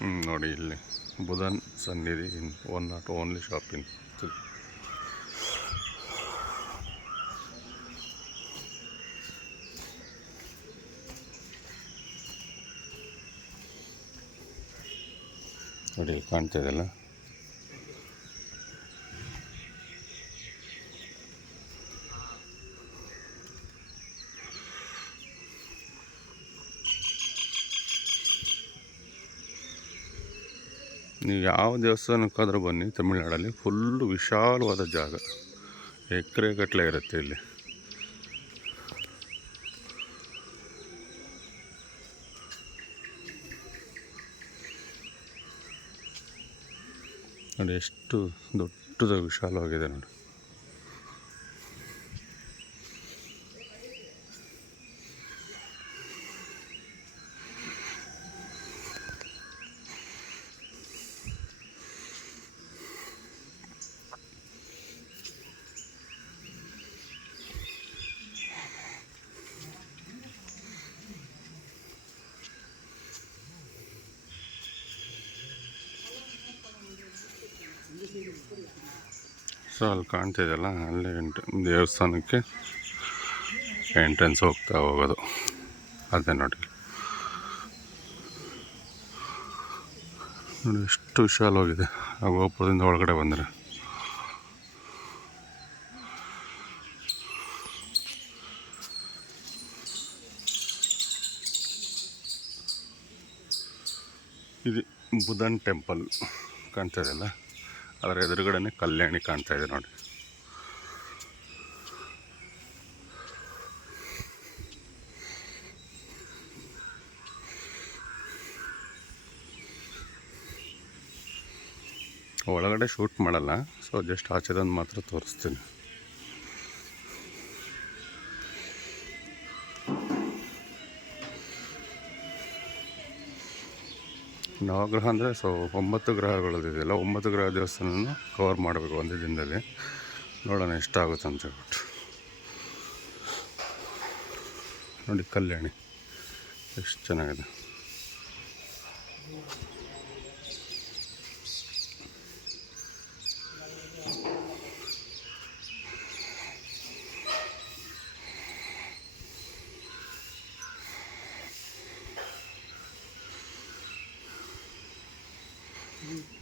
ನೋಡಿ ಇಲ್ಲಿ. ಬುಧನ್ ಸನ್ನಿಧಿ in one not only shop in ನೋಡಿ ಕಾಣ್ತಾ ಇದೆಯಲ್ಲ ನೀವು ಯಾವ ದೇವಸ್ಥಾನಕ್ಕಾದರೂ ಬನ್ನಿ, ತಮಿಳ್ನಾಡಲ್ಲಿ ಫುಲ್ಲು ವಿಶಾಲವಾದ ಜಾಗ. ಎಕರೆ ಗಟ್ಟಲೆ ಇರುತ್ತೆ ಇಲ್ಲಿ. ನೋಡಿ, ಎಷ್ಟು ದೊಡ್ಡದ, ವಿಶಾಲವಾಗಿದೆ ನೋಡಿ. ಸೊ ಅಲ್ಲಿ ಕಾಣ್ತಾ ಇದೆಯಲ್ಲ, ಅಲ್ಲೇ ಎಂಟ್, ದೇವಸ್ಥಾನಕ್ಕೆ ಎಂಟ್ರೆನ್ಸ್ ಹೋಗ್ತಾ ಹೋಗೋದು. ಅದೇ ನೋಡಿ. ನೋಡಿ ಎಷ್ಟು ವಿಶಾಲವಾಗಿದೆ ಆ ಗೋಪುರದಿಂದ ಒಳಗಡೆ ಬಂದರೆ. ಇದು ಬುಧನ್ ಟೆಂಪಲ್ ಕಾಣ್ತಾ ಇದೆಯಲ್ಲ? ಅದರ ಎದುರುಗಡೆನೆ ಕಲ್ಯಾಣಿ ಕಾಣ್ತಾ ಇದೆ ನೋಡಿ. ಒಳಗಡೆ ಶೂಟ್ ಮಾಡಲ್ಲ ಸೊ ಜಸ್ಟ್ ಆಚೆದೊಂದು ಮಾತ್ರ ತೋರಿಸ್ತೀನಿ. ನವಗ್ರಹ ಅಂದರೆ ಸೊ ಒಂಬತ್ತು ಗ್ರಹಗಳದಿದೆಯಲ್ಲ ಒಂಬತ್ತು ಗ್ರಹ ದೇವಸ್ಥಾನ ಕವರ್ ಮಾಡಬೇಕು ಒಂದೇ ದಿನದಲ್ಲಿ. ನೋಡೋಣ ಎಷ್ಟಾಗುತ್ತೆ ಅಂತ ಹೇಳ್ಬಿಟ್ಟು. ನೋಡಿ, ಕಲ್ಯಾಣಿ. ಎಷ್ಟು ಚೆನ್ನಾಗಿದೆ. you.